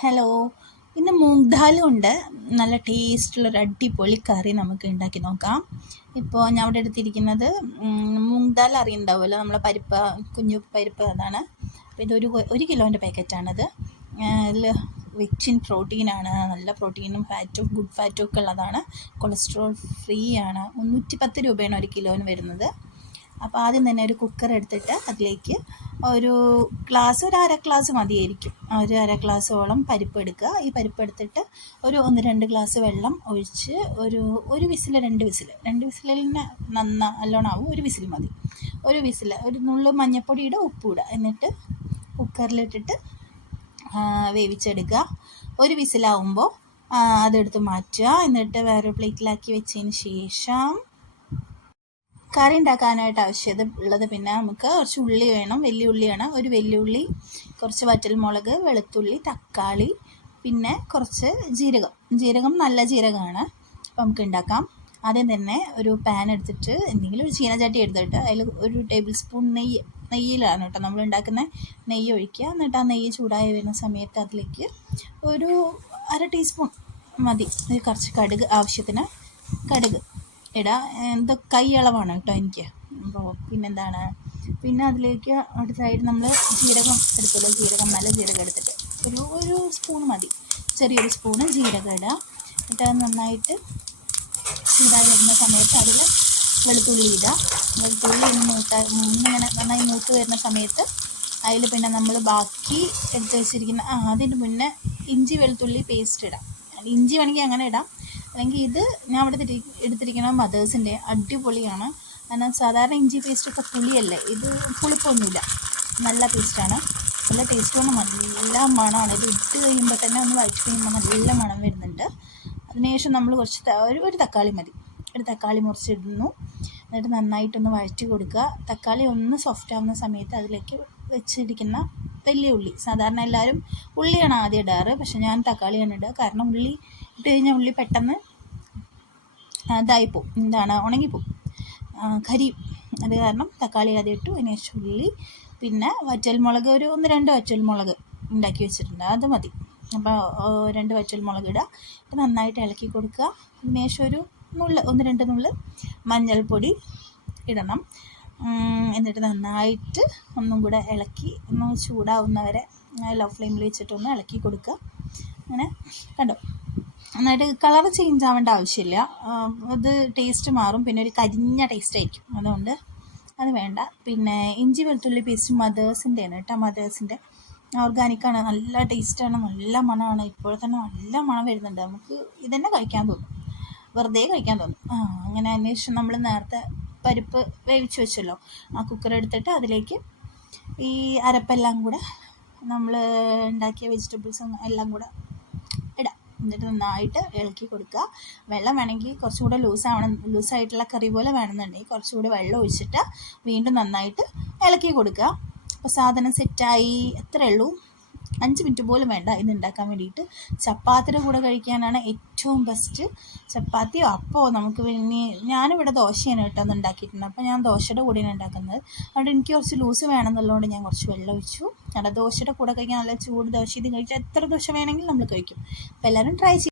Hello, ഇന്ന് മൂങ് ദാൽ കൊണ്ട് നല്ല ടേസ്റ്റുള്ളൊരു അടിപൊളി കറി നമുക്ക് ഉണ്ടാക്കി നോക്കാം. ഇപ്പോൾ ഞാൻ ഇവിടെ എടുത്തിരിക്കുന്നത് മൂങ് ദാൽ അറിയുന്നുണ്ടാവുമല്ലോ, നമ്മളെ പരിപ്പ്, കുഞ്ഞു പരിപ്പ്, അതാണ്. അപ്പോൾ ഇതൊരു 1 കിലോൻ്റെ പാക്കറ്റാണത്. അതിൽ റിച്ച് ഇൻ പ്രോട്ടീനാണ്, നല്ല പ്രോട്ടീനും ഫാറ്റും ഗുഡ് ഫാറ്റും ഒക്കെ ഉള്ളതാണ്. കൊളസ്ട്രോൾ ഫ്രീ ആണ്. 310 രൂപയാണ് 1 കിലോന് വരുന്നത്. അപ്പോൾ ആദ്യം തന്നെ ഒരു കുക്കർ എടുത്തിട്ട് അതിലേക്ക് ഒരു അര ഗ്ലാസ് മതിയായിരിക്കും, ഒരു അര ഗ്ലാസോളം പരിപ്പ് എടുക്കുക. ഈ പരിപ്പ് എടുത്തിട്ട് ഒരു 1-2 ഗ്ലാസ് വെള്ളം ഒഴിച്ച് ഒരു വിസിൽ, 2 വിസിലിന് നല്ലോണം ആവും. ഒരു വിസിൽ മതി. ഒരു വിസിൽ, ഒരു നുള്ളു മഞ്ഞൾപ്പൊടിയുടെ ഉപ്പിടുക. എന്നിട്ട് കുക്കറിലിട്ടിട്ട് വേവിച്ചെടുക്കുക. ഒരു വിസിലാവുമ്പോൾ അതെടുത്ത് മാറ്റുക. എന്നിട്ട് വേറൊരു പ്ലേറ്റിലാക്കി വെച്ചതിന് ശേഷം കറി ഉണ്ടാക്കാനായിട്ട് ഉള്ളത് പിന്നെ നമുക്ക് കുറച്ച് ഉള്ളി വേണം. വലിയ ഉള്ളിയാണ്. ഒരു വലിയ ഉള്ളി, കുറച്ച് വറ്റൽമുളക്, വെളുത്തുള്ളി, തക്കാളി, പിന്നെ കുറച്ച് ജീരകം നല്ല ജീരകമാണ്. അപ്പോൾ നമുക്ക് ഉണ്ടാക്കാം. ആദ്യം തന്നെ ഒരു പാൻ എടുത്തിട്ട്, എന്തെങ്കിലും ഒരു ചീനച്ചട്ടി എടുത്തിട്ട് അതിൽ 1 ടേബിൾ സ്പൂൺ നെയ്യിലാണ് കേട്ടോ നമ്മൾ ഉണ്ടാക്കുന്ന നെയ്യ് ഒഴിക്കുക. എന്നിട്ട് ആ നെയ്യ് ചൂടായി വരുന്ന സമയത്ത് അതിലേക്ക് ഒരു 1/2 ടീസ്പൂൺ മതി കുറച്ച് കടുക്, ആവശ്യത്തിന് കടുക് ഇടാം. കൈ അളവാണ് കേട്ടോ എനിക്ക്. അപ്പോൾ പിന്നെ അതിലേക്ക് അടുത്തായിട്ട് നമ്മൾ ജീരകം എടുത്തല്ലോ, നല്ല ജീരകം എടുത്തിട്ട് ഒരു സ്പൂൺ മതി, ചെറിയൊരു സ്പൂണ് ജീരകം ഇടാം. എന്നിട്ട് അത് നന്നായിട്ട് ഇതായി വരുന്ന സമയത്ത് അതിൽ വെളുത്തുള്ളി ഇടാം. വെളുത്തുള്ളി ഇങ്ങനെ നന്നായി മൂത്ത് വരുന്ന സമയത്ത് അതിൽ പിന്നെ നമ്മൾ ബാക്കി എടുത്ത് വെച്ചിരിക്കുന്ന അതിന് മുന്നേ ഇഞ്ചി വെളുത്തുള്ളി പേസ്റ്റ് ഇടാം. ഇഞ്ചി വേണമെങ്കിൽ അങ്ങനെ ഇടാം, അല്ലെങ്കിൽ ഇത് ഞാൻ ഇവിടെ എടുത്തിരിക്കുന്ന മദേഴ്സിൻ്റെ അടിപൊളിയാണ്. കാരണം സാധാരണ ഇഞ്ചി പേസ്റ്റൊക്കെ പുളിയല്ലേ, ഇത് പുളിപ്പൊന്നുമില്ല, നല്ല പേസ്റ്റാണ്. നല്ല ടേസ്റ്റുമാണ്, നല്ല മണമാണ്. ഇത് ഇട്ട് കഴിയുമ്പോൾ തന്നെ ഒന്ന് വഴറ്റി കഴിയുമ്പോൾ നല്ല മണം വരുന്നുണ്ട്. അതിനുശേഷം നമ്മൾ ഒരു തക്കാളി മതി, ഒരു തക്കാളി മുറിച്ചിടുന്നു. എന്നിട്ട് നന്നായിട്ടൊന്ന് വഴറ്റി കൊടുക്കുക. തക്കാളി ഒന്ന് സോഫ്റ്റ് ആവുന്ന സമയത്ത് അതിലേക്ക് വെച്ചിരിക്കുന്ന വലിയ ഉള്ളി, സാധാരണ എല്ലാവരും ഉള്ളിയാണ് ആദ്യം ഇടാറ്, പക്ഷെ ഞാൻ തക്കാളിയാണ് ഇടുക. കാരണം ഉള്ളി ഇട്ട് കഴിഞ്ഞാൽ ഉള്ളി പെട്ടെന്ന് ഇതായിപ്പോവും, ഉണങ്ങിപ്പോവും, കരിയും. അത് കാരണം തക്കാളി ആദ്യം ഇട്ടു. അതിന് ശേഷം ഉള്ളി, പിന്നെ വറ്റൽമുളക്, ഒരു 1-2 വറ്റൽമുളക് ഉണ്ടാക്കി വെച്ചിട്ടുണ്ട്, അത് മതി. അപ്പോൾ 2 വറ്റൽമുളക് ഇടുക. അപ്പോൾ നന്നായിട്ട് ഇളക്കി കൊടുക്കുക. അതിന് ശേഷം ഒരു 1-2 നുള്ള് മഞ്ഞൾപ്പൊടി ഇടണം. എന്നിട്ട് നന്നായിട്ട് ഒന്നും കൂടെ ഇളക്കി ഒന്ന് ചൂടാവുന്നവരെ ലോ ഫ്ലെയിമിൽ വെച്ചിട്ടൊന്ന് ഇളക്കി കൊടുക്കുക. അങ്ങനെ കണ്ടോ, നന്നായിട്ട് കളർ ചേഞ്ച് ആവേണ്ട ആവശ്യമില്ല, അത് ടേസ്റ്റ് മാറും, പിന്നെ ഒരു കരിഞ്ഞ ടേസ്റ്റ് ആയിരിക്കും, അതുകൊണ്ട് അത് വേണ്ട. പിന്നെ ഇഞ്ചി വെളുത്തുള്ളി പേസ്റ്റ് മദേഴ്സിൻ്റെയാണ് കേട്ടോ, മദേഴ്സിൻ്റെ ഓർഗാനിക്കാണ്, നല്ല ടേസ്റ്റാണ്, നല്ല മണമാണ്. ഇപ്പോൾ തന്നെ നല്ല മണം വരുന്നുണ്ട്, നമുക്ക് ഇതന്നെ കഴിക്കാൻ തോന്നും, വെറുതെ കഴിക്കാൻ തോന്നും. അങ്ങനെ അന്വേഷിച്ച് നമ്മൾ നേരത്തെ പരിപ്പ് വേവിച്ച് വെച്ചല്ലോ, ആ കുക്കർ എടുത്തിട്ട് അതിലേക്ക് ഈ അരപ്പെല്ലാം കൂടെ, നമ്മൾ ഉണ്ടാക്കിയ വെജിറ്റബിൾസും എല്ലാം കൂടെ ഇടാം. എന്നിട്ട് നന്നായിട്ട് ഇളക്കി കൊടുക്കുക. വെള്ളം വേണമെങ്കിൽ കുറച്ചുകൂടെ ലൂസായിട്ടുള്ള കറി പോലെ വേണമെന്നുണ്ടെങ്കിൽ കുറച്ചുകൂടെ വെള്ളം ഒഴിച്ചിട്ട് വീണ്ടും നന്നായിട്ട് ഇളക്കി കൊടുക്കുക. അപ്പോൾ സാധനം സെറ്റായി. എത്രയേ ഉള്ളൂ, 5 മിനിറ്റ് പോലും വേണ്ട ഇത് ഉണ്ടാക്കാൻ വേണ്ടിയിട്ട്. ചപ്പാത്തിയുടെ കൂടെ കഴിക്കാനാണ് ഏറ്റവും ബെസ്റ്റ്. ചപ്പാത്തിയോ അപ്പോ നമുക്ക് പിന്നെ ഞാനിവിടെ ദോശയാണ് കേട്ടോ ഒന്ന് ഉണ്ടാക്കിയിട്ടുണ്ട്, അപ്പോൾ ഞാൻ ദോശയുടെ കൂടെയാണ് ഉണ്ടാക്കുന്നത്. അതുകൊണ്ട് എനിക്ക് കുറച്ച് ലൂസ് വേണമെന്നുള്ളതുകൊണ്ട് ഞാൻ കുറച്ച് വെള്ളം ഒഴിച്ചു. അവിടെ ദോശയുടെ കൂടെ കഴിക്കാൻ നല്ല ചൂട് ദോശ ഇത് കഴിച്ചാൽ എത്ര ദോശ വേണമെങ്കിലും നമ്മൾ കഴിക്കും. അപ്പോൾ എല്ലാവരും ട്രൈ ചെയ്യും.